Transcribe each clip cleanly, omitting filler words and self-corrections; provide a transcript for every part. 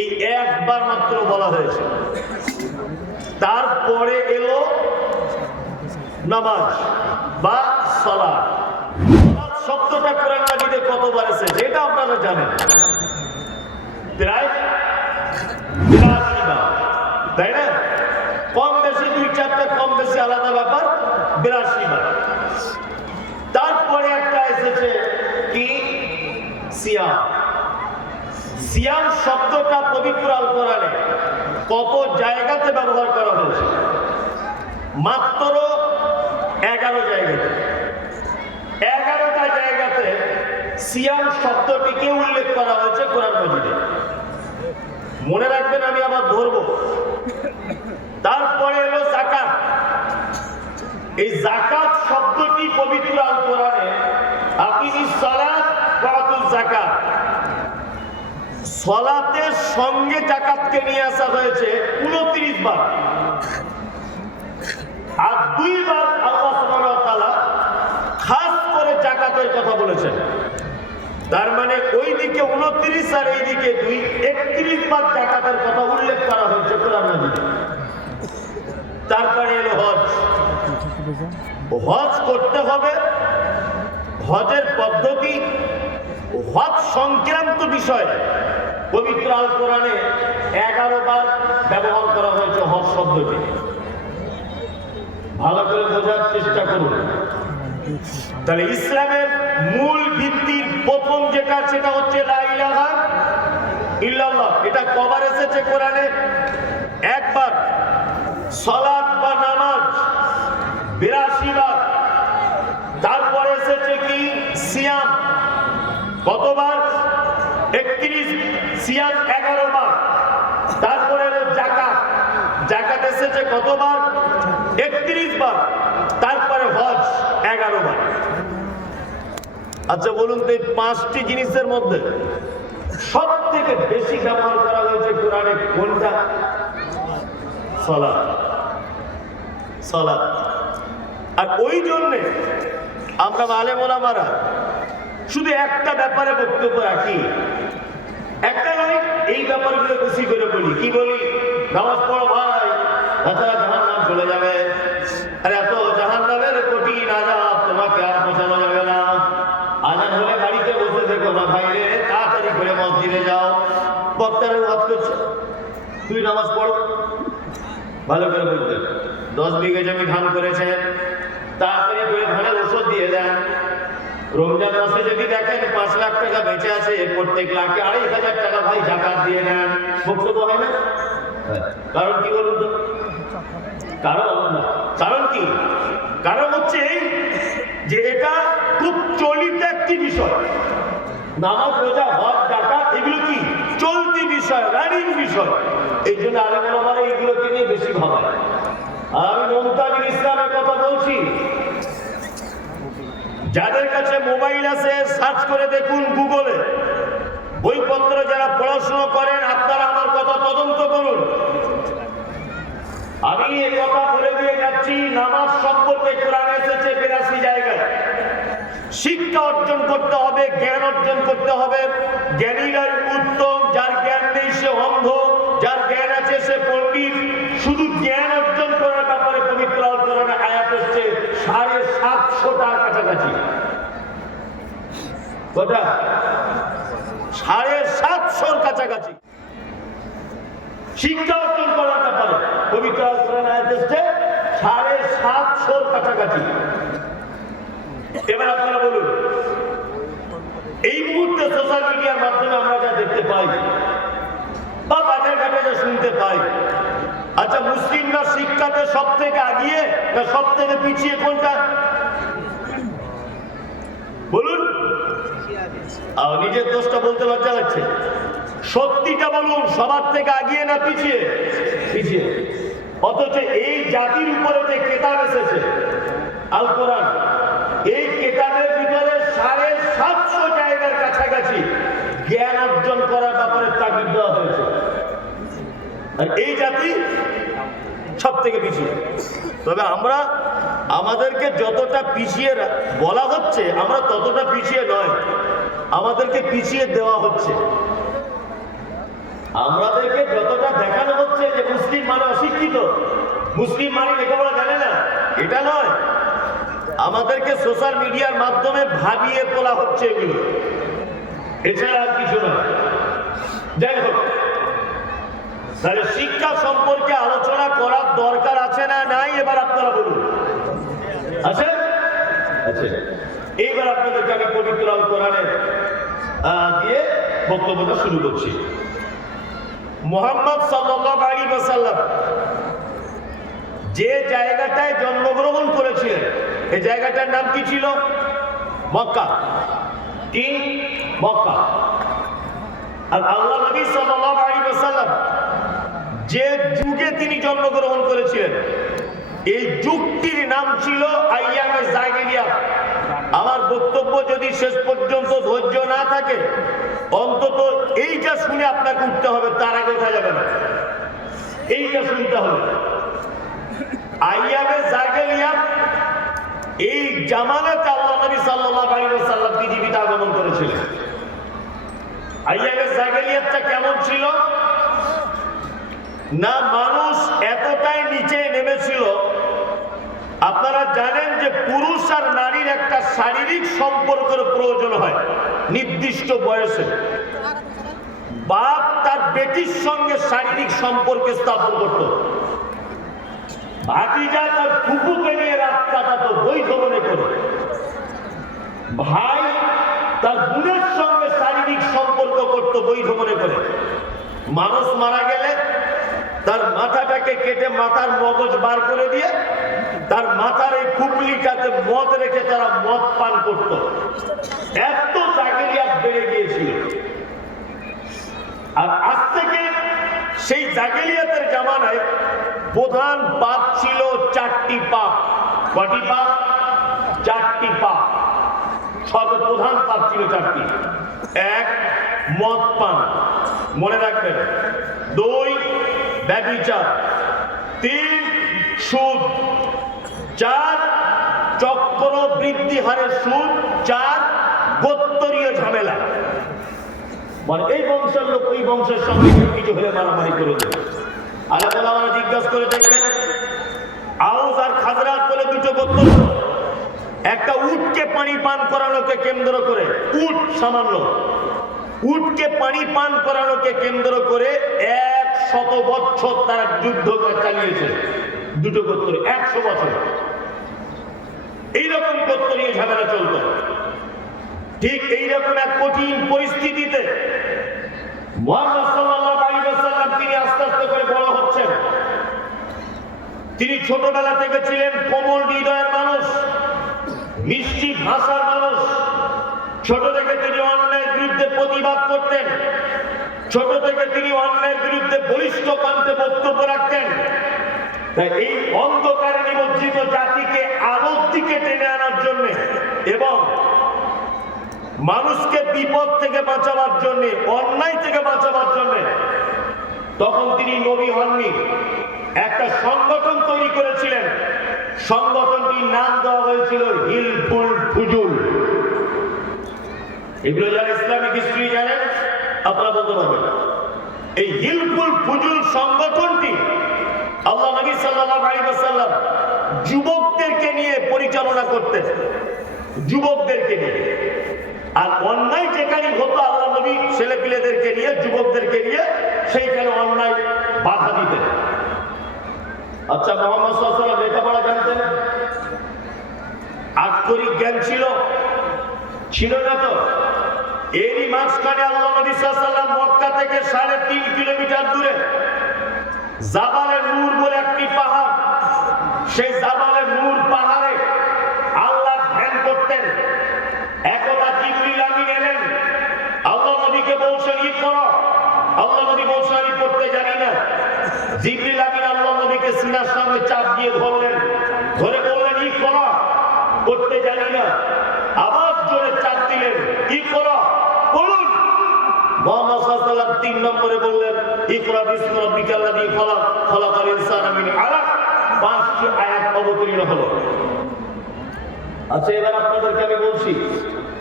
এই একবার মাত্র বলা হয়েছে, তারপরে এলো নামাজ বা সালাত। শব্দটা কোরআন মাজিদে কতবার এসেছে এটা আপনারা জানেন, প্রায় 82 বার, তাই না? কম বেশি 2-4টা কম বেশি আলাদা ব্যাপার, 82 বার। তারপরে একটা এসেছে কি, সিয়াম। সিয়াম শব্দটা পবিত্র আল কোরআনে কত জায়গাতে ব্যবহার করা হয়েছে? মাত্র 11 জায়গাতে। 11টা জায়গাতে সিয়াম শব্দটিকে উল্লেখ করা হয়েছে কোরআন মাজিদে। মনে রাখবেন, আমি আবার ধরবো। তারপরে এলো যাকাত। এই যাকাত শব্দটি পবিত্র আল কোরআনে আকিমিস সালাত ওয়া আতুজ যাকাত, সালাতের সঙ্গে যাকাতকে নিয়ে আসা হয়েছে 29 বার। আর 2 বার আল্লাহ সুবহানাহু ওয়া তাআলা খাস করে যাকাতের কথা বলেছেন। তার মানে ওইদিকে 29 আর এইদিকে 2, 31 বার যাকাতের কথা উল্লেখ করা হয়েছে কোরআন মাজিদে। তারপরে এলো হজ। হজ করতে হবে, হজের পদ্ধতি, হজ সংক্রান্ত বিষয় পবিত্র আল কোরআনে 11 বার ব্যবহার করা হয়েছে হজ শব্দটি। ভালো করে বোঝার চেষ্টা করুন। তাহলে ইসলামের মূল ভিত্তির প্রথম যেটা, সেটা হচ্ছে লা ইলাহা ইল্লাল্লাহ। এটা কবার এসেছে কোরআনে? একবার। সালাত বা নামাজ 82 বার। তারপরে এসেছে কি, সিয়াম। কতবার? 31। সিয়াম 11 বার। তারপরে এলো যাকাত। যাকাত এসেছে কতবার? 31 বার। তারপরে হজ 11 বার। আচ্ছা বলুন তো, এই 5টি জিনিসের মধ্যে সব থেকে বেশি ব্যবহার করা হয়েছে কোরআনে কোনটা? সালাত। সালাত। আর ওই জন্যে আমরা আলেম ওলামারা শুধু একটা ব্যাপারে বক্তব্য রাখি, একটা নয়, এই ব্যাপারগুলো বেশি করে বলি। কি বলি? নামাজ পড়ো ভাই, তাছাড়া জাহান্নাম চলে যাবে। আর এত জাহান্নামের কঠিন আযাব তোমাকে আর পৌঁছানো যাবে না। আজান হলে বাড়িতে বসে থেকো না ভাই রে, তাড়াতাড়ি করে মসজিদে যাও। বক্তারা ওয়াজ করছে, তুই নামাজ পড়ো। ভালো করে বলতে, 10 বিঘা জমি ধান করেছেন, তাড়াতাড়ি করে ধানের ওষুধ দিয়ে দেন। রমজান মাসে যদি দেখেন 5 লাখ টাকা বেঁচে আছে, প্রত্যেক লাখে 2,500 টাকা ভাই যাকাত দিয়ে নেন। বক্তব্য হয় না? কারণ কি বলুন তো? কারণ কি? কারণ হচ্ছে এই যে এটা খুব চলিত একটি বিষয়। নামাজ, রোজা, হজ, যাকাত এগুলো কি চলতি বিষয়, রানিং বিষয়। এই জন্য আলেম ওলামারা এইগুলোকে নিয়ে বেশি ভাবায়। আর আমি মুমতাজুল ইসলামের কথা বলছি। যাদের কাছে মোবাইল আছে, সার্চ করে দেখুন গুগলে, বইপত্র যারা পড়াশোনা করেন, আপনারা আমার কথা তদন্ত করুন। আমি এ কথা বলে দিয়ে যাচ্ছি, নামাজ সম্পর্কে কোরআনে এসেছে 82 জায়গায়। শিক্ষা অর্জন করতে হবে, জ্ঞান অর্জন করতে হবে। জ্ঞানীরাই উত্তম, যার জ্ঞান নেই সে অন্ধ, যার জ্ঞান আছে সে পণ্ডিত। শুধু জ্ঞান অর্জন করার ব্যাপারে পবিত্র আল কোরআনে আয়াত এসেছে 750টার কাছাকাছি। কটা? 750-র কাছাকাছি শিক্ষা অর্জন করার ব্যাপারে পবিত্র আল কোরআনে আয়াত এসেছে 750-র কাছাকাছি। এবার আপনারা বলুন, এই মুহূর্তে সোশ্যাল মিডিয়ার মাধ্যমে আমরা যা দেখতে পাই বা বাজার ঘাটে যা শুনতে পাই, আচ্ছা মুসলিমরা শিক্ষাতে সব থেকে আগিয়ে না সব থেকে পিছিয়ে কোনটা? বলুন। নিজের দোষটা বলতে লজ্জা লাগছে। সত্যিটা বলুন, সবার থেকে আগিয়ে না পিছিয়ে? পিছিয়ে। অথচ এই জাতির উপরে যে কিতাব এসেছে আল কোরআন, এই কিতাবের ভিতরে 750 জায়গার কাছাকাছি জ্ঞান অর্জন করার ব্যাপারে তাগিদ দেওয়া হয়েছে। আর এই জাতি সব থেকে পিছিয়ে। তবে আমরা আমাদেরকে যতটা পিছিয়ে বলা হচ্ছে আমরা ততটা পিছিয়ে নয়, আমাদেরকে পিছিয়ে দেওয়া হচ্ছে। আমাদেরকে যতটা দেখানো হচ্ছে যে মুসলিম মানে অশিক্ষিত, মুসলিম মানে লেখাপড়া জানে না, এটা নয়। আমাদেরকে সোশ্যাল মিডিয়ার মাধ্যমে ভাবিয়ে তোলা হচ্ছে এগুলো, এছাড়া আর কিছু নয়। যাই হোক, তাহলে শিক্ষা সম্পর্কে আলোচনা করার দরকার আছে না নাই? এবার আপনারা বলুন, আছে? আছে। এইবার আপনাদেরকে আমি পবিত্র আল কোরআনে দিয়ে বক্তব্যটা শুরু করছি। মুহাম্মদ সাল্লাল্লাহু আলাইহি ওয়াসাল্লাম যে জায়গাটায় জন্মগ্রহণ করেছিলেন, এই জায়গাটার নাম কি ছিল? মক্কা। কি? মক্কা। আর আল্লাহ নবী সাল্লাল্লাহু আলাইহি ওয়াসাল্লাম যে যুগে তিনি জন্মগ্রহণ করেছিলেন, এই যুগটির নাম ছিল আইয়ামে জাহিলিয়া। আমার বক্তব্য যদি শেষ পর্যন্ত ধৈর্য না থাকে, অন্তত এইটা শুনে আপনাকে উঠতে হবে, তার আগে ওঠা যাবে না। এইটা শুনতে হবে। আইয়ামে জাহিলিয়া, এই জামানাতে আল্লাহ নবী সাল্লাল্লাহু আলাইহি ওয়াসাল্লাম পৃথিবীতে আগমন করেছিলেন। আইয়ামে জাহিলিয়াতটা কেমন ছিল? না, মানুষ এতটাই নিচে নেমেছিল। আপনারা জানেন যে পুরুষ আর নারীর একটা শারীরিক সম্পর্কের প্রয়োজন হয় নির্দিষ্ট বয়সে। বাপ তার বেটির সঙ্গে শারীরিক সম্পর্ক স্থাপন করত, ভাতিজা তার ফুফুকে নিয়ে রাত কাটাতো বৈধ মনে করে, ভাই তার বোনের সঙ্গে শারীরিক সম্পর্ক করত বৈধ মনে করে। মানুষ মারা গেলে তার মাথাটাকে কেটে মাথার মগজ বার করে দিয়ে তার মাথার এই কুপলিটাতে মদ রেখে তারা মদ পান করত। এত জাহিলিয়াত বেড়ে গিয়েছিল। আর আজ থেকে সেই জাহিলিয়াতের জামানায় প্রধান পাপ ছিল চারটি পাপ। কটি পাপ? চারটি পাপ। সর্বপ্রধান পাপ ছিল চারটি। এক, মদ পান, মনে রাখবেন। দুই, ব্যভিচার। তিন, সুদ। চার, চক্র বৃদ্ধি হারে সুদ। চার, গোত্তরীয় ঝামেলা। মানে এই বংশের লোক ওই বংশের সঙ্গে কিছু হলে মারামারি করে দেবে। আলাদা আমরা জিজ্ঞাসা করে দেখবেন, আউস আর খাজরাত বলে দুটো গোত্র, একটা উটকে পানি পান করানোকে কেন্দ্র করে, উট সামান্য, উটকে পানি পান করানোকে কেন্দ্র করে 100 বছর তারা যুদ্ধ চালিয়েছে। দুটো গোত্র 100 বছর এইরকম গোত্র নিয়ে ঝামেলা চলত। ঠিক এইরকম এক কঠিন পরিস্থিতিতে মুহাম্মদ সাল্লাল্লাহু আলাইহি ওয়াসাল্লাম তিনি আস্তে আস্তে করে বড় হচ্ছেন। তিনি ছোটবেলা থেকে ছিলেন কোমল হৃদয়ের মানুষ, মিষ্টি ভাষার মানুষ। ছোট থেকে তিনি অন্যায়ের বিরুদ্ধে প্রতিবাদ করতেন। ছোট থেকে তিনি অন্যায়ের বিরুদ্ধে বলিষ্ঠ কণ্ঠে বক্তব্য রাখতেন। এই অন্ধকারে নিমজ্জিত জাতিকে আলোর দিকে টেনে আনার জন্য এবং মানুষকে বিপদ থেকে বাঁচাবার জন্য, অন্যায় থেকে বাঁচাবার জন্য তখন তিনি নবী হননি, একটা সংগঠন তৈরি করেছিলেন। সংগঠনটির নাম দেওয়া হয়েছিল হিলফুল ফুজুল। এগুলো যারা ইসলামিক হিস্ট্রি জানেন আপনারা বলতে পারবেন। এই হিলফুল ফুজুল সংগঠনটি আল্লাহ নবী সাল্লাল্লাহু আলাইহি ওয়াসাল্লাম যুবকদেরকে নিয়ে পরিচালনা করতেন, যুবকদেরকে নিয়ে। আর অন্যায় যেখানে হতো আল্লাহ নবী ছেলেপিলেদেরকে নিয়ে, যুবকদেরকে নিয়ে সেইখানে অন্যায় বাধা দিতেন। আচ্ছা, মুহাম্মদ সাল্লাল্লাহু আলাইহি ওয়াসাল্লাম লেখাপড়া জানতেন? আক্ষরিক জ্ঞান ছিল? ছিল না তো। এরই মাঝখানে আল্লাহ নবী সাল্লাল্লাহু আলাইহি ওয়াসাল্লাম মক্কা থেকে 3.5 কিলোমিটার দূরে জাবালে নূর বলে একটি পাহাড়, সেই জাবালে নূর পাহাড়ে আল্লাহ ধ্যান করতেন। একদা জিবরিল আমিন এলেন, আল্লাহ নবীকে বলছেন ই করো। আল্লাহ নবী বলছেন আমি পড়তে জানি না। জিবরিল আমিন আল্লাহ নবীকে সিনার সঙ্গে চাপ দিয়ে ধরলেন, ধরে বললেন ই করো, পড়তে জানি না। আবার জোরে চাপ দিলেন, ই করো, বলুন। মুহাম্মদ সাল্লাল্লাহু আলাইহি ওয়াসাল্লাম 3 নম্বরে বললেন ইকরা বিসমি রাব্বিকাল্লাযী খালাক, খালাকাল ইনসানা মিন আলাক। 5টি আয়াত অবতীর্ণ হলো। আচ্ছা, এবার আপনাদেরকে আমি বলছি,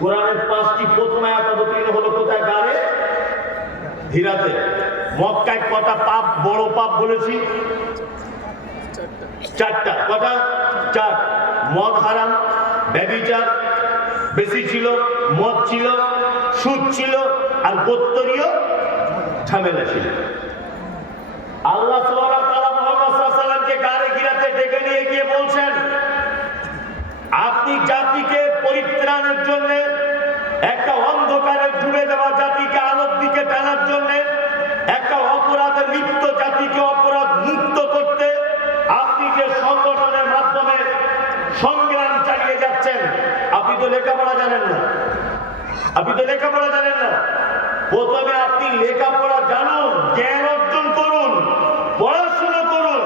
কোরআনের 5টি প্রথম আয়াত অবতীর্ণ হলো কোথায়? গারে হীরাতে। মক্কায় কটা পাপ, বড় পাপ বলেছি? 4টা। কটা? 4। মদ হারাম, ব্যভিচার বেশি ছিল, মদ ছিল, সুদ ছিল, আর গোত্তরীয় ঝামেলা ছিল। আল্লাহ সুবহানাহু ওয়া তাআলা মুহাম্মদ সাল্লাল্লাহু আলাইহি ওয়াসাল্লামকে গারে হীরাতে ডেকে নিয়ে গিয়ে বলছেন, আপনি জাতিকে পরিত্রাণের জন্য, একটা অন্ধকারে ডুবে যাওয়া জাতিকে আলোর দিকে টানার জন্য, একটা অপরাধে লিপ্ত জাতিকে অপরাধ মুক্ত করতে আপনি যে সংগঠনের মাধ্যমে সংগ্রাম চালিয়ে যাচ্ছেন, আপনি তো লেখাপড়া জানেন না। প্রথমে আপনি লেখাপড়া জানুন, জ্ঞান অর্জন করুন, পড়াশোনা করুন,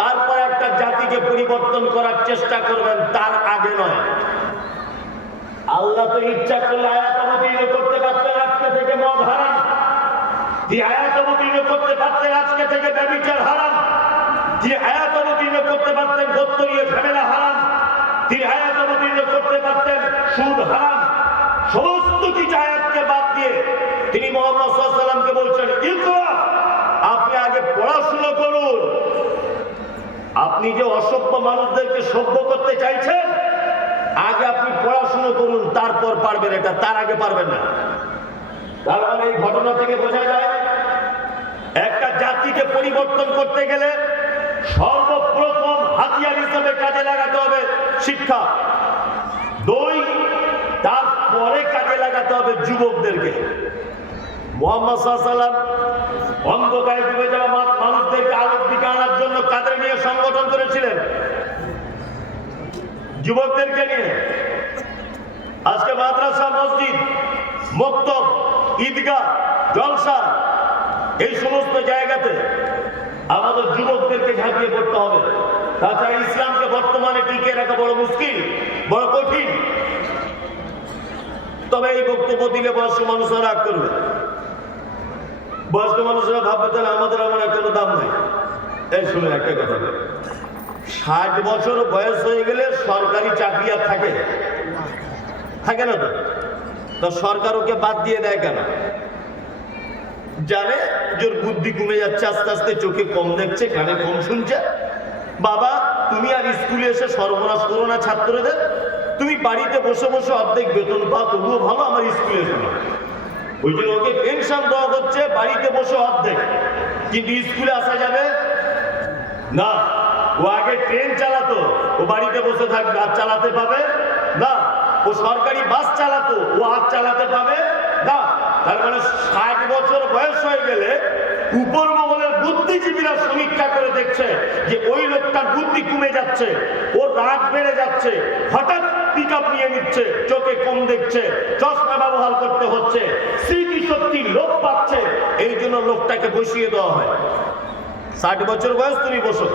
তারপর একটা জাতিকে পরিবর্তন করার চেষ্টা করবেন, তার আগে নয়। আল্লাহ তো ইচ্ছা করলে আয়াত অবতীর্ণ করতে পারতেন আজকে থেকে মদ হারাম, যে আয়াত অবতীর্ণ করতে পারতেন আজকে থেকে ব্যভিচার হারাম, যে আয়াত অবতীর্ণ করতে পারতেন গোত্তরীয় ঝামেলা হারাম, যে আয়াত অবতীর্ণ করতে পারতেন সুদ হারাম। সমস্ত কিছু আয়াতকে বাদ দিয়ে তিনি মুহাম্মদ সাল্লাল্লাহু আলাইহি ওয়াসাল্লামকে বলছেন, ইকরা, আপনি আগে পড়াশোনা করুন। আপনি যে অসভ্য মানুষদেরকে সভ্য করতে চাইছেন, আগে আপনি পড়াশোনা করুন, তারপর পারবেন এটা, তার আগে পারবেন না। তার মানে এই ঘটনা থেকে বোঝা যায়, একটা জাতিকে পরিবর্তন করতে গেলে সর্বপ্রথম হাতিয়ার হিসেবে কাজে লাগাতে হবে শিক্ষা। 2, তারপরে কাজে লাগাতে হবে যুবকদেরকে। মুহাম্মদ সাল্লাল্লাহু আলাইহি ওয়াসাল্লাম অন্ধকারে ডুবে যাওয়া মানুষদেরকে আলোর দিকে আনার জন্য কাদের নিয়ে সংগঠন করেছিলেন? যুবকদেরকে নিয়ে। আজকে মাদ্রাসা, মসজিদ, মক্তব, ঈদগাহ, জলসা, এই সমস্ত জায়গাতে আমাদের যুবকদেরকে ঝাঁপিয়ে পড়তে হবে। তাছাড়া ইসলামকে বর্তমানে টিকে রাখা বড় মুশকিল, বড় কঠিন। তবে এই বক্তব্য দিলে বয়স্ক মানুষরা রাগ করবে, বয়স্ক মানুষরা ভাববে তাহলে আমাদের এমন কোনো দাম নাই। এই শুনে একটা কথা, 60 বছর বয়স হয়ে গেলে সরকারি চাকরি আর থাকে না তো সরকার ওকে বাদ দিয়ে দেয় কেন? জানে যে বুদ্ধি কমে যাচ্ছে, আস্তে আস্তে চোখে কম দেখছে, কানে কম শুনছে। বাবা, তুমি আর স্কুলে এসে সর্বনাশ করো না ছাত্রদের, তুমি বাড়িতে বসে বসে অর্ধেক বেতন পাও, তবুও ভালো, আমার স্কুলে এসো না। ওই জন্য ওকে পেনশন দেওয়া হচ্ছে বাড়িতে বসে অর্ধেক, কিন্তু স্কুলে আসা যাবে না। ও আগে ট্রেন চালাতো, ও বাড়িতে বসে থাকবে, আর চালাতে পাবে না। ও সরকারি বাস চালাতো, ও আর চালাতে পাবে না। তার মানে 60 বছর বয়স হয়ে গেলে উপর মহলের বুদ্ধিজীবীরা সমীক্ষা করে দেখছে যে ওই লোকটার বুদ্ধি কমে যাচ্ছে, ওর রাগ বেড়ে যাচ্ছে, হঠাৎ পিকআপ নিয়ে নিচ্ছে, চোখে কম দেখছে, চশমা ব্যবহার করতে হচ্ছে, স্মৃতি শক্তি লোপ পাচ্ছে। এই জন্য লোকটাকে বসিয়ে দেওয়া হয়। 60 বছর বয়স, তুমি বসো।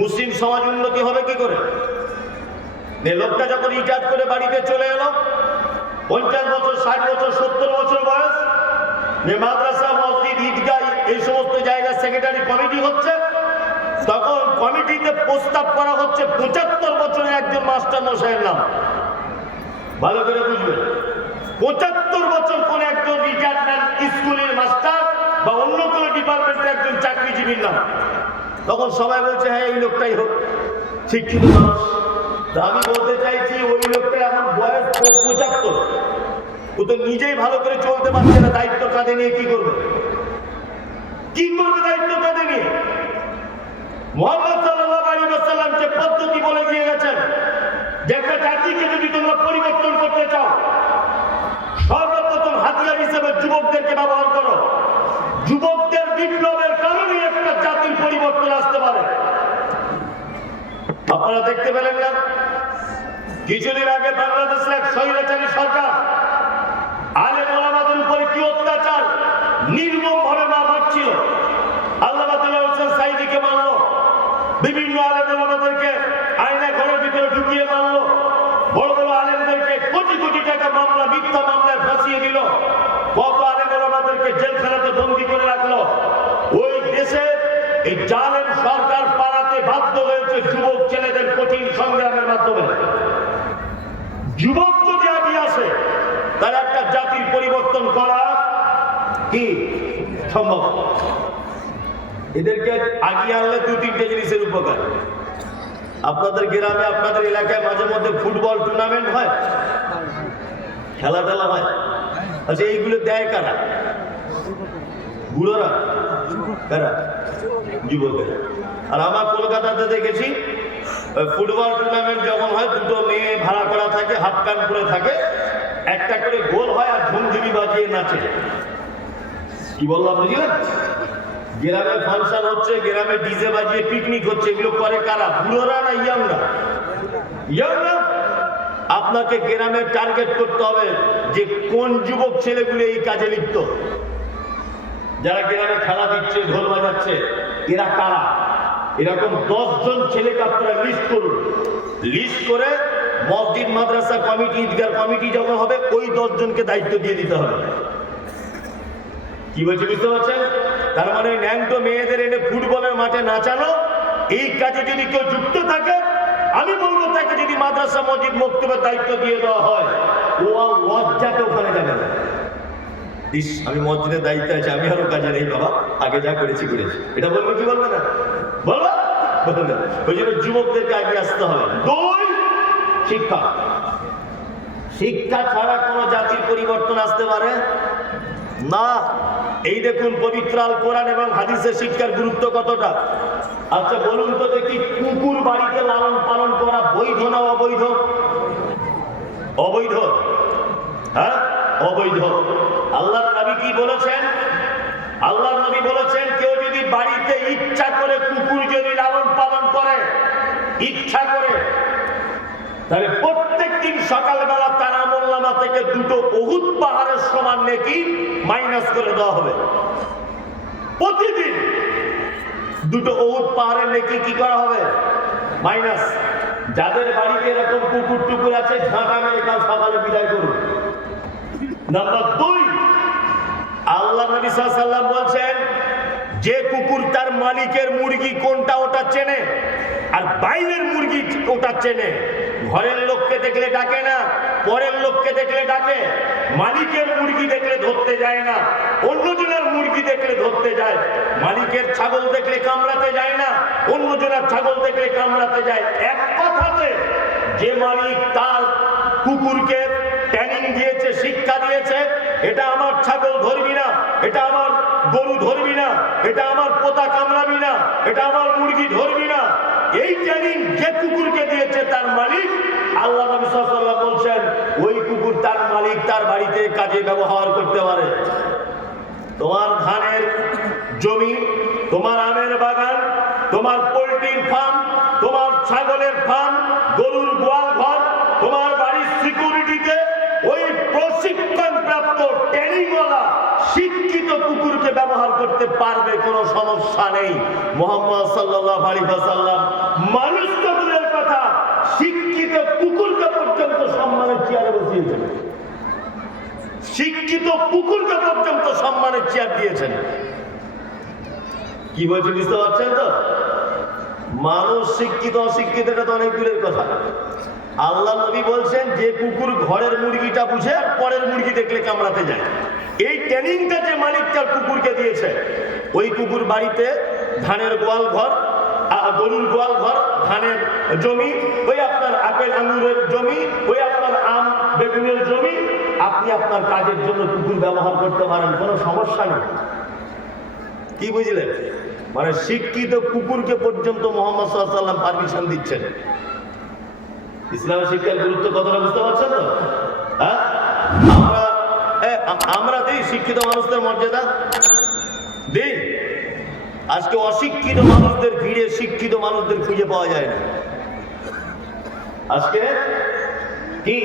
মুসলিম সমাজ উন্নতি হবে কি করে? লোকটা যখন রিটায়ার করে বাড়িতে চলে এলো, 50 বছর, 60 বছর, 70 বছর বয়স, মাদ্রাসা, মসজিদ, ঈদগাহ, এই সমস্ত জায়গায় সেক্রেটারি কমিটি হচ্ছে, তখন কমিটিতে প্রস্তাব করা হচ্ছে 75 বছরের একজন মাস্টার মশাইয়ের নাম। ভালো করে বুঝবেন, 75 বছর কোন একজন রিটায়ারমেন্ট স্কুলের মাস্টার বা অন্য কোনো ডিপার্টমেন্টের একজন চাকরিজীবীর নাম। তখন সবাই বলছে হ্যাঁ, এই লোকটাই হোক, শিক্ষিত মানুষ। আমি বলতে চাইছি, ওই লোকটা এখন বয়স 75, ও তো নিজেই ভালো করে চলতে পারছে না, দায়িত্ব কাঁধে নিয়ে কি করবে? দায়িত্ব কাঁধে নিয়ে? মুহাম্মদ সাল্লাল্লাহু আলাইহি ওয়াসাল্লাম যে পদ্ধতি বলে দিয়ে গেছেন, যে একটা জাতিকে যদি তোমরা পরিবর্তন করতে চাও, সর্বপ্রথম হাতিয়ার হিসেবে যুবকদেরকে ব্যবহার করো। যুবকদের বিপ্লবের কারণে একটা জাতির পরিবর্তন আসতে পারে। আপনারা দেখতে পেলেন না, কিছুদিন আগে বাংলাদেশের এক স্বৈরাচারী সরকার আলেম ওলামাদের উপরে কি অত্যাচার, নির্মম ভাবে মারছিল। আল্লামা দেলোয়ার হোসেন সাঈদীকে মারলো, বিভিন্ন আলেম ওলামাদেরকে আয়না ঘরের ভিতরে ঢুকিয়ে মারলো, বড় বড় আলেমদেরকে কোটি কোটি টাকা মামলা, মিথ্যা মামলায় ফাঁসিয়ে দিল, কত আলেম ওলামাদেরকে জেলখানাতে বন্দী করে রাখলো। ওই দেশে এই জালেম সরকার পালাতে বাধ্য হয়েছে যুবক ছেলেদের কঠিন সংগ্রামের মাধ্যমে। কি সম্ভব। এদেরকে আগিয়ে আনলে 2-3টে জিনিসের উপকার। আপনাদের গ্রামে আপনাদের এলাকায় মাঝে মধ্যে ফুটবল টুর্নামেন্ট হয়, খেলা টেলা হয়, আচ্ছা এইগুলো দেয় কারা? বুড়োরা, কারা? যুবকেরা। আর আমার কলকাতাতে দেখেছি ফুটবল টুর্নামেন্ট যখন হয়, দুটো মেয়ে ভাড়া করা থাকে, হাফ প্যান্ট পরে থাকে, একটা করে গোল হয় আর ঝুমঝুমি বাজিয়ে নাচে। কি বললাম বুঝলেন? গ্রামে ফাংশন হচ্ছে, গ্রামে ডিজে বাজিয়ে পিকনিক হচ্ছে, এগুলো করে কারা? বুড়োরা না ইয়াংরা? ইয়াংরা। আপনাকে গ্রামে টার্গেট করতে হবে যে কোন যুবক ছেলেগুলো এই কাজে লিপ্ত, যারা গ্রামে খেলা দিচ্ছে, ঢোল বাজাচ্ছে, এরা কারা? এরকম 10 জন ছেলেকে আপনারা লিস্ট করুন। লিস্ট করে মসজিদ, মাদ্রাসা কমিটি, ঈদগাহ কমিটি যখন হবে, ওই 10 জনকে দায়িত্ব দিয়ে দিতে হবে। কি বলছে বুঝতে পারছেন? তার মানে ন্যাংটো মেয়েদের এনে ফুটবলের মাঠে নাচানো, এই কাজে যদি কেউ যুক্ত থাকে, আমি বলবো তাকে যদি মাদ্রাসা, মসজিদ, মক্তবের দায়িত্ব দিয়ে দেওয়া হয়, ও লজ্জাতে ওখানে যাবে না। ইস, আমি মসজিদের দায়িত্বে আছি, আমি আরো কাজে নেই বাবা, আগে যা করেছি। এটা বলবো কি বলবে না? বলবো। ওই জন্য যুবকদেরকে আগে আসতে হবে। 2, শিক্ষা। শিক্ষা ছাড়া কোন জাতির পরিবর্তন আসতে পারে না। এই দেখুন পবিত্র আল কোরআন এবং হাদিসের শিক্ষার গুরুত্ব কতটা। আচ্ছা বলুন তো দেখি, কুকুর বাড়িতে লালন পালন করা বৈধ না অবৈধ? অবৈধ। হ্যাঁ, অবৈধ। আল্লাহর নবী কি বলেছেন? আল্লাহর নবী বলেছেন, কেউ যদি বাড়িতে ইচ্ছা করে কুকুর যদি লালন পালন করে, ইচ্ছা করে, তাহলে প্রত্যেক দিন সকালবেলা তার আমলনামা থেকে 2টো উহুদ পাহাড়ের সমান নেকি মাইনাস করে দেওয়া হবে। প্রতিদিন 2টো উহুদ পাহাড়ের নেকি কি করা হবে? মাইনাস। যাদের বাড়িতে এরকম কুকুর টুকুর আছে, ঝাঁটা মেরে কাল সকালে বিদায় করুন। নাম্বার 2, আল্লাহ নবী সাল্লাল্লাহু আলাইহি ওয়াসাল্লাম বলছেন, যে কুকুর তার মালিকের মুরগি কোনটা ওটা চেনে, আর বাইরের মুরগি ওটা চেনে। ঘরের লোককে দেখলে ডাকে না, পরের লোককে দেখলে ডাকে। মালিকের মুরগি দেখলে ধরতে যায় না, অন্যজনের মুরগি দেখলে ধরতে যায়। মালিকের ছাগল দেখলে কামড়াতে যায় না, অন্যজনের ছাগল দেখলে কামড়াতে যায়। এক কথাতে যে মালিক তার কুকুরকে ট্রেনিং দিয়েছে, শিক্ষা দিয়েছে, এটা আমার ছাগল ধরবি না, এটা আমার গরু ধরবি না, এটা আমার পোতা কামড়াবি না, এটা আমার মুরগি ধরবি না, এই ট্রেনিং যে কুকুরকে দিয়েছে তার মালিক, আল্লাহ নবী সাল্লাল্লাহু আলাইহি ওয়াসাল্লাম বলছেন, ওই কুকুর তার মালিক তার বাড়িতে কাজে ব্যবহার করতে পারে। তোমার ধানের জমি, তোমার আমের বাগান, তোমার পোল্ট্রির ফার্ম, তোমার ছাগলের ফার্ম, গরুর গোয়াল ঘর, তোমার বাড়ির সিকিউরিটিতে ওই প্রশিক্ষণ প্রাপ্ত ট্রেনিংওয়ালা শিক্ষিত কুকুরকে ব্যবহার করতে পারবে, কোনো সমস্যা নেই। মুহাম্মদ সাল্লাল্লাহু আলাইহি ওয়াসাল্লাম মানুষ তো দূরের কথা, শিক্ষিত কুকুরকে পর্যন্ত সম্মানের চেয়ারে বসিয়েছেন। শিক্ষিত কুকুরকে পর্যন্ত সম্মানের চেয়ার দিয়েছেন। কি বলছে বুঝতে পারছেন তো? মানুষ শিক্ষিত অশিক্ষিত এটা তো অনেক দূরের কথা। আল্লাহ নবী বলছেন, যে কুকুর ঘরের মুরগিটা বুঝে আর পরের মুরগি দেখলে কামড়াতে যায়, এই ট্রেনিংটা যে মালিক তার কুকুরকে দিয়েছে, ওই কুকুর বাড়িতে ধানের গোয়াল ঘর, গরুর গোয়াল ঘর, ধানের জমি, ওই আপনার আপেল আঙুরের জমি, ওই আপনার আম বেগুনের জমি, আপনি আপনার কাজের জন্য কুকুর ব্যবহার করতে পারেন, কোনো সমস্যা নেই। কি বুঝলেন? মানে শিক্ষিত কুকুরকে পর্যন্ত মুহাম্মদ সাল্লাল্লাহু আলাইহি ওয়াসাল্লাম পারমিশন দিচ্ছেন। ইসলামের শিক্ষার গুরুত্ব কতটা বুঝতে পারছেন তো? হ্যাঁ, আমরা দিই শিক্ষিত মানুষদের মর্যাদা দিই। আজকে অশিক্ষিত মানুষদের ভিড়ে শিক্ষিত মানুষদের খুঁজে পাওয়া যায় না। আজকে কি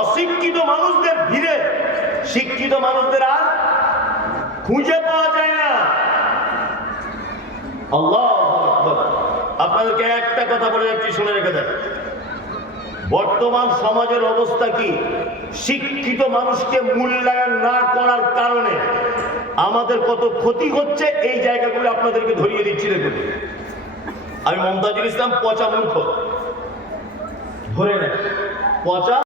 অশিক্ষিত মানুষদের ভিড়ে শিক্ষিত মানুষদের আর খুঁজে পাওয়া যায় না। আল্লাহু আকবার। আপনাদেরকে একটা কথা বলে যাচ্ছি, শুনে রেখে দেন। বর্তমান সমাজের অবস্থা কি? শিক্ষিত মানুষকে মূল্যায়ন না করার কারণে আমাদের কত ক্ষতি হচ্ছে, এই জায়গাগুলো আপনাদেরকে ধরিয়ে দিচ্ছি। দেখুন, আমি মমতাজুল ইসলাম, পচা মূর্খ, ধরে নেন, পচা